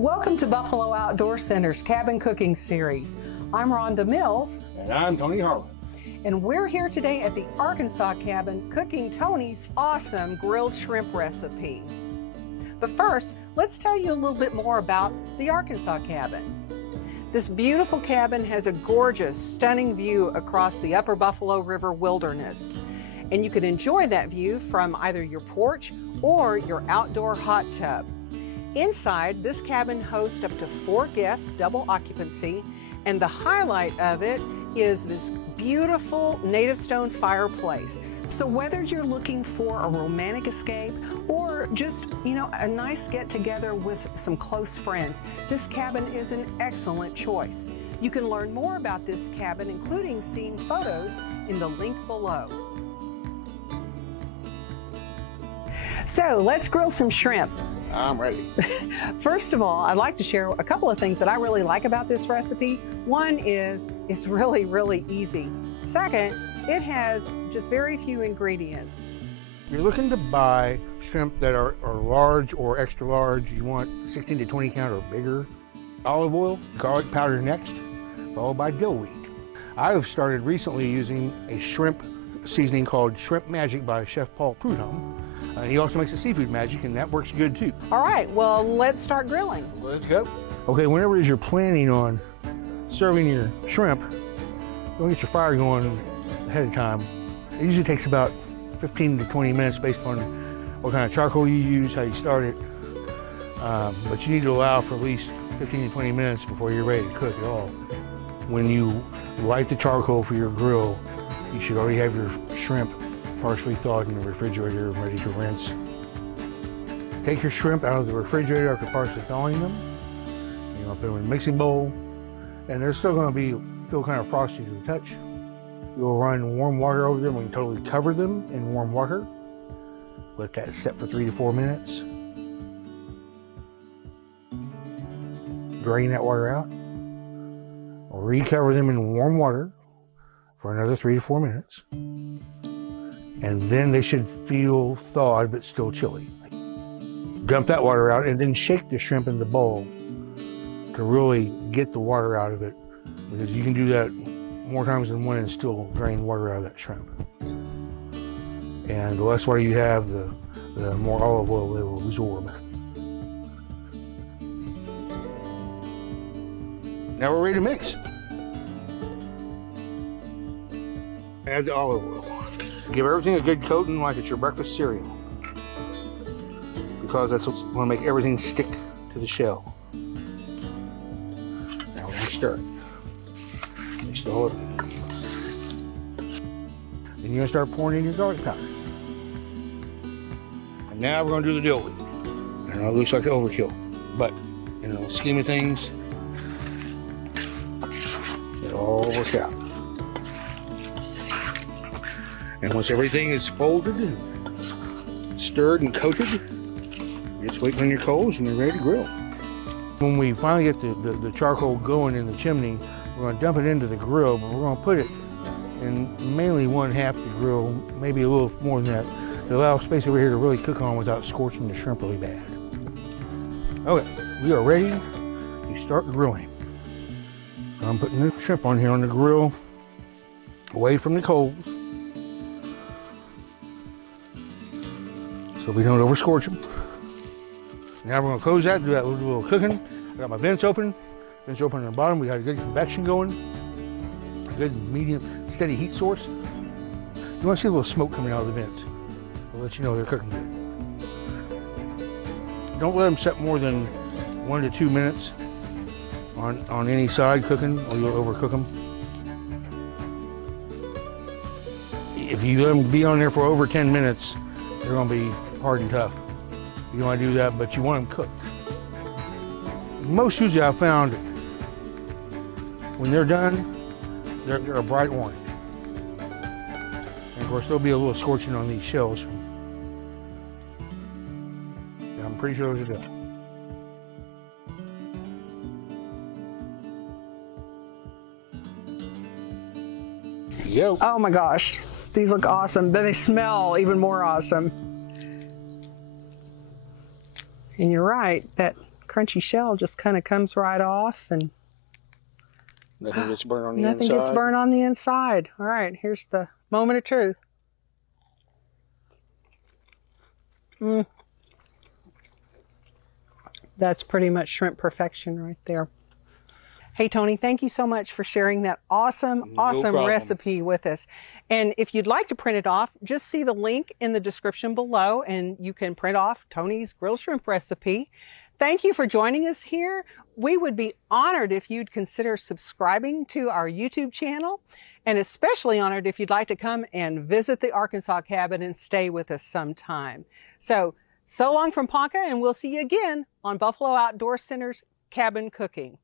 Welcome to Buffalo Outdoor Center's Cabin Cooking Series. I'm Rhonda Mills. And I'm Tony Harlan. And we're here today at the Arkansas cabin cooking Tony's awesome grilled shrimp recipe. But first, let's tell you a little bit more about the Arkansas cabin. This beautiful cabin has a gorgeous, stunning view across the Upper Buffalo River wilderness. And you can enjoy that view from either your porch or your outdoor hot tub. Inside, this cabin hosts up to 4 guests, double occupancy, and the highlight of it is this beautiful native stone fireplace. So whether you're looking for a romantic escape or just, a nice get-together with some close friends, this cabin is an excellent choice. You can learn more about this cabin, including seeing photos, in the link below. So let's grill some shrimp. I'm ready. First of all, I'd like to share a couple of things that I really like about this recipe. One is it's really, really easy. Second, it has just very few ingredients. If you're looking to buy shrimp that are large or extra large, you want 16 to 20 count or bigger. Olive oil, garlic powder next, followed by dill weed. I've started recently using a shrimp seasoning called Shrimp Magic by Chef Paul Prudhomme. He also makes a seafood magic, and that works good too. All right, well, let's start grilling. Let's go. Okay, whenever it is you're planning on serving your shrimp, don't get your fire going ahead of time. It usually takes about 15 to 20 minutes based on what kind of charcoal you use, how you start it. But you need to allow for at least 15 to 20 minutes before you're ready to cook at all. When you light the charcoal for your grill, you should already have your shrimp partially thawed in the refrigerator and ready to rinse. Take your shrimp out of the refrigerator after partially thawing them. Put them in a mixing bowl, and they're still going to be kind of frosty to the touch. You'll run warm water over them and totally cover them in warm water. Let that set for 3 to 4 minutes. Drain that water out. Recover them in warm water for another 3 to 4 minutes. And then they should feel thawed but still chilly. Dump that water out and then shake the shrimp in the bowl to really get the water out of it, because you can do that more times than one and still drain water out of that shrimp. And the less water you have, the more olive oil it will absorb. Now we're ready to mix. Add the olive oil. Give everything a good coating like it's your breakfast cereal, because that's what's going to make everything stick to the shell. Now we're going to stir it. Mix the whole thing. Then you're going to start pouring in your garlic powder. And now we're going to do the dill weed. I know it looks like overkill, but in the scheme of things, it all works out. And once everything is folded, stirred, and coated, you're just waiting on your coals and you're ready to grill. When we finally get the charcoal going in the chimney, we're going to dump it into the grill, but we're going to put it in mainly 1/2 the grill, maybe a little more than that, to allow space over here to really cook on without scorching the shrimp really bad. Okay, we are ready to start grilling. I'm putting the shrimp on here on the grill, away from the coals, so we don't overscorch them. Now we're going to close that, do that little cooking. I got my vents open on the bottom. We got a good convection going, a good medium steady heat source. You want to see a little smoke coming out of the vents. It'll let you know they're cooking good. Don't let them set more than 1 to 2 minutes on any side cooking, or you'll overcook them. If you let them be on there for over 10 minutes, they're going to be hard and tough. You don't want to do that, but you want them cooked. Most usually I've found when they're done, they're a bright orange. And of course there'll be a little scorching on these shells. And I'm pretty sure those are done. Yo. Oh my gosh, these look awesome. They smell even more awesome. And you're right, that crunchy shell just kind of comes right off, and nothing gets burned on the nothing inside. gets burned on the inside. All right, here's the moment of truth. That's pretty much shrimp perfection right there. Hey, Tony, thank you so much for sharing that awesome recipe with us. And if you'd like to print it off, just see the link in the description below and you can print off Tony's grilled shrimp recipe. Thank you for joining us here. We would be honored if you'd consider subscribing to our YouTube channel, and especially honored if you'd like to come and visit the Arkansas cabin and stay with us sometime. So long from Ponca, and we'll see you again on Buffalo Outdoor Center's Cabin Cooking.